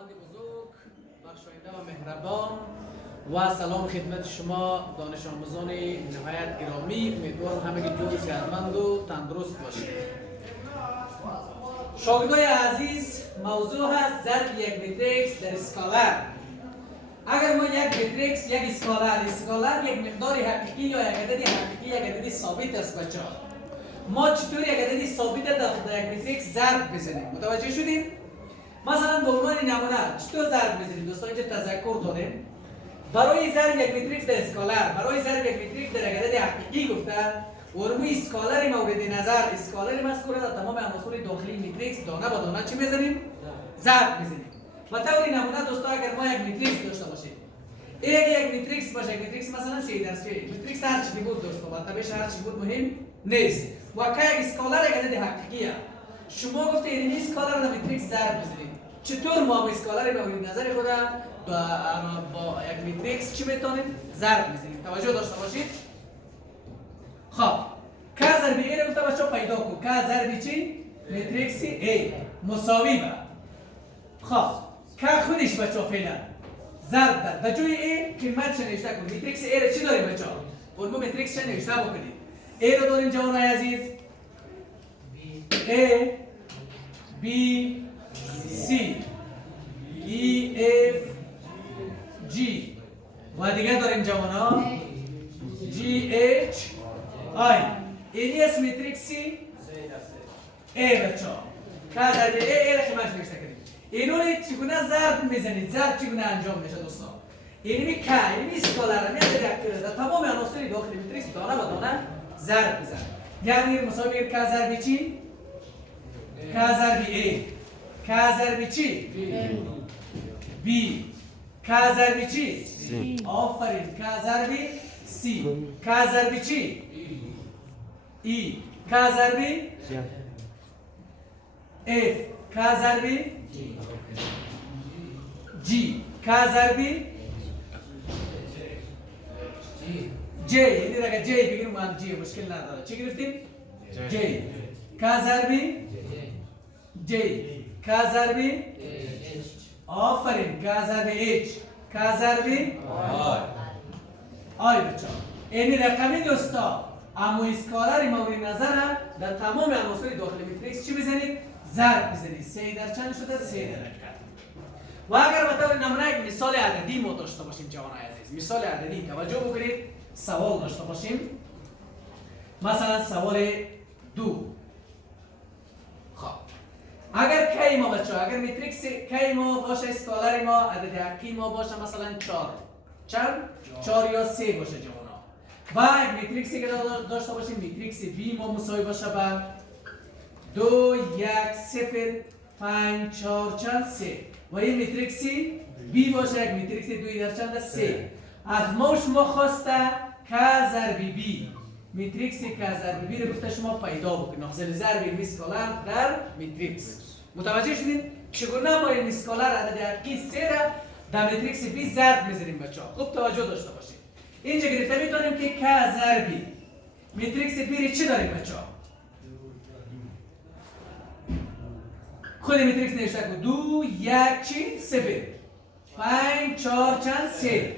خداوند بزرگ بخشاینده و مهربان و سلام خدمت شما دانش آموزان نهایت گرامی. امیدوارم همگی جور صحتمند و تندرست باشید. شاگردای عزیز، موضوع هست ضرب یک متریکس در اسکالر. اگر ما یک متریکس، یک اسکالر یک مقدار حقیقی یا یک عدد حقیقی، یک عدد ثابت است بچه‌ها، ما چطور یک عدد ثابت در یک متریکس ضرب بزنیم؟ متوجه شدیم؟ مثلا به عنوان نمونه چطور ضرب بزنیم دوستان؟ اینجا تذکر داریم برای ضرب یک متریکس در اسکالر، برای ضرب یک متریکس در یک عدد حقیقی گفته ورمو اسکالر مورد نظر، اسکالر مذکور در تمام عناصر داخلی متریکس دانه به دانه چی میزنیم؟ ضرب میزنیم. و طور نمونه دوستان اگر ما یک متریکس داشته باشیم، یک متریکس باشه، یک متریکس مثلا 3 در 3 متریکس هر چی بود دوستان، البته هر چی بود مهم نیست. و که یک اسکالر یک عدد حقیقیه، شما گفتید این اسکالر در متریکس ضرب بزنید. چطور ما اسکالر مورد نظر خود با یک متریکس چی میتونیم ضرب بزنیم؟ توجه داشته باشید. خب که ضرب ای رو گفته بچه‌ها پیدا کن. که ضرب چی؟ متریکس ای مساوی به خب که خودش بچه‌ها فعلا ضرب در جای ای قیمت چه نوشته کنید. متریکس ای رو چی داریم بچه‌ها؟ اون متریکس چه نوشته بکنید. ای رو داریم جوانای عزیز A B C E F G و دیگه داریم جوانا G H I. اینی اسم متریکسی A بچه‌ها. که در ای را قیمت نوشته کنید. اینو چگونه ضرب میزنید؟ ضرب چگونه انجام میشه دوستان؟ اینی که اینی اسکالر میاد در تمام عناصر داخل متریکس دانه به دانه ضرب بزن. یعنی مساوی که ضرب چی؟ که ضرب A. که ضرب چی؟ B. که ضرب چی؟ آفرین. که ضرب C. که ضرب چی؟ E. که ضرب F. که ضرب G. که ضرب J. یعنی اگر J بگیریم من G مشکل نداره. چی گرفتیم؟ J. که ضرب J. که ضرب آفرین. که ضرب H. که ضرب آی بچه‌ها. این رقمی دوستا اما اسکالر مورد نظر در تمام عناصر داخل متریکس چی بزنید؟ ضرب بزنید. 3 در چند شده؟ 3 درجه. و اگر به طور نمونه یک مثال عددی ما داشته باشیم جوانای عزیز، مثال عددی توجه بکنید، سوال داشته باشیم. مثلا سوال 2. خب اگر کی ما بچه‌ها، اگر متریکس کی ما باشه، اسکالر ما عدد حقیقی ما باشه مثلا 4 چند 4 یا 3 باشه جوانا، و یک متریکسی که داشته باشیم متریکس B ما مساوی باشه به 2 1 0 5 4 چند 3 و این متریکسی B باشه یک متریکس 2 در چند 3. از ما شما خواسته که ضرب B، متریکس که ضرب B رو گفته شما پیدا بکنید. ناظر ضرب اسکالر در متریکس. متوجه شدین چگونه ما این اسکالر عدد حقیقی 3 را در متریکس B ضرب می‌زنیم بچه‌ها؟ خوب توجه داشته باشید. اینجا گرفته می‌دونیم که ضرب متریکس B رو چی داریم بچه‌ها؟ خود متریکس نوشته کن. 2 1 چی 0 5 4 چند 3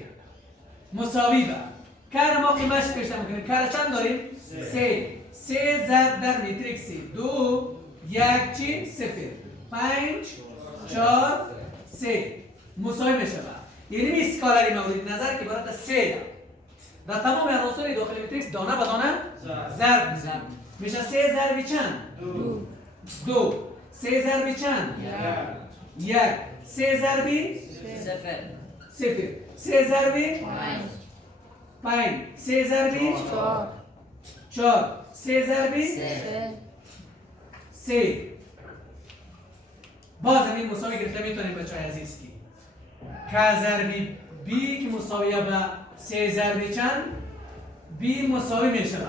مساوی به که ما قیمتش پیشتر میکنیم. که چند داریم؟ 3 ضرب در متریکس 2 1 چی 0 5 4 3 مساوی میشه به یعنی اسکالر مورد نظر که برات 3 در تمام عناصر داخل متریکس دانه به دانه ضرب میزنیم. میشه 3 ضرب چند؟ 2 3 ضرب چند؟ 1 3 ضرب 0 3 ضرب 5 3 ضرب 4 3 ضرب 3. باز همین مساوی گرفته میتونیم بچه‌های عزیز که ضرب B که مساویه به 3 ضرب چند؟ B مساوی میشه به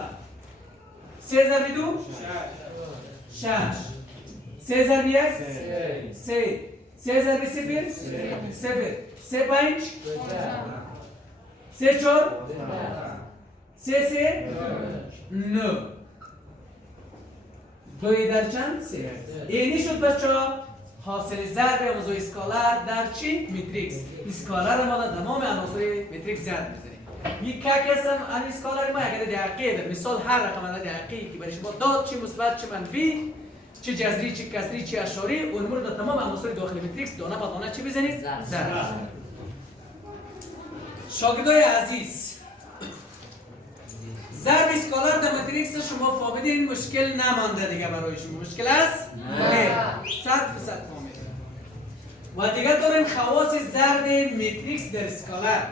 3 ضرب 2 6 3 ضرب 1 3 3 ضرب 0 0 3 5 3 4 3 9 2 در چند؟ 3. اینی شد بچه‌ها حاصل ضرب موضوع اسکالر در چی؟ متریکس. اسکالر ما در تمام عناصر متریکس ضرب می‌زنیم. یک کسم ان اسکالر ما اگر دقیقه در مثال هر رقم دقیقی که برای شما داد چه مثبت چه منفی چه جذری چه کسری چه اشاری اون مورد در تمام عناصر داخل متریکس دانه با دانه چی بزنید؟ ضرب. شاگردای عزیز ضرب اسکالر در متریکس شما فهمیدین مشکل نمانده دیگه برای شما مشکل است؟ نه 100% فهمید. و دیگه داریم خواص ضرب متریکس در اسکالر.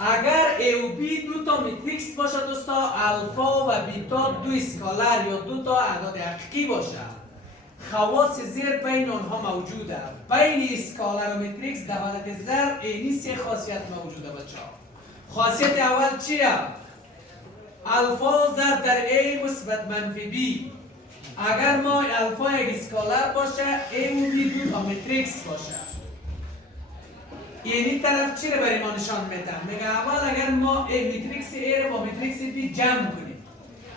اگر A و B دو تا متریکس باشه دوستا الفا و بیتا دو اسکالر یا دو تا اعداد حقیقی باشه خواص زیر بین آنها موجوده. بین اسکالر و متریکس در حالت ضرب اینی سه خاصیت موجوده بچه‌ها. خاصیت اول چیه؟ الفا ضرب در A مثبت منفی B. اگر ما الفا یک اسکالر باشه A و B دو تا متریکس باشه یعنی طرف چی رو برای ما نشان میده؟ میگه اول اگر ما متریکس A رو با متریکس B جمع کنیم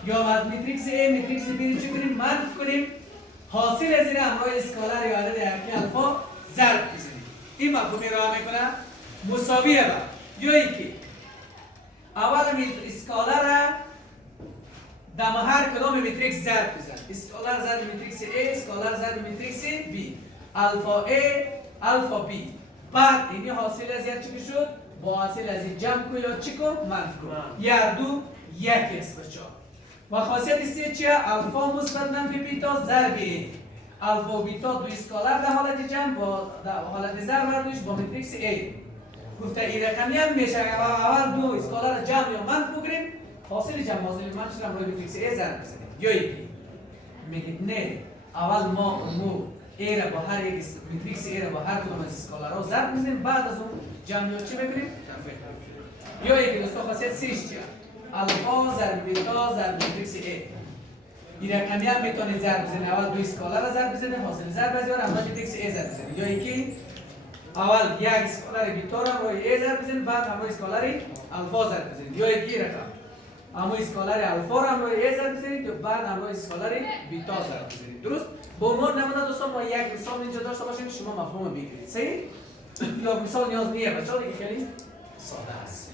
یا از متریکس A متریکس B رو چی کنیم؟ منف کنیم حاصل از این همراه اسکالر یا عدد حقیقی الفا ضرب بزنیم. این مفهومی رو میکنه مساویه با یا اینکه اول اسکالر دم هر کدام متریکس ضرب بزن. اسکالر ضرب متریکس A اسکالر ضرب متریکس B الفا A الفا B. بعد اینی حاصل از یک چی شد؟ با حاصل از این جمع کو یا چی کو؟ منف کو. یا دو یک است بچه‌ها. و خاصیت سه چیه؟ الفا مثبت منفی بیتا ضرب الفا و بیتا دو اسکالر در حالت جمع با در حالت ضرب برداشت با متریکس A. گفته این رقمی هم میشه اول دو اسکالر جمع یا منف بگیریم حاصل جمع حاصل منفی رو روی متریکس A ضرب بزنیم. یا یکی میگید نه اول ما A را با هر یک متریکس A را با هر کدام از اسکالرها ضرب می‌زنیم بعد از اون جمع یا چی بگیریم؟ یا یکی دوستا خاصیت سه‌ش چیه؟ الفا ضرب بیتا ضرب متریکس A. این رقمی هم میتونید ضرب بزنید اول دو اسکالر را ضرب بزنید حاصل ضرب از اون متریکس A ضرب بزنید. یا یکی اول یک اسکالر بیتا را روی A ضرب بزنید بعد همون اسکالر الفا ضرب بزنید. یا یکی رقم همون اسکالر الفا را روی A ضرب بزنید و بعد همون اسکالر بیتا ضرب بزنید. درست؟ با عنوان نمونه دوستان ما یک مثال اینجا داشته باشیم شما مفهوم بگیرید. صحیح؟ یا مثال نیاز نیست بچه‌ها دیگه خیلی ساده است.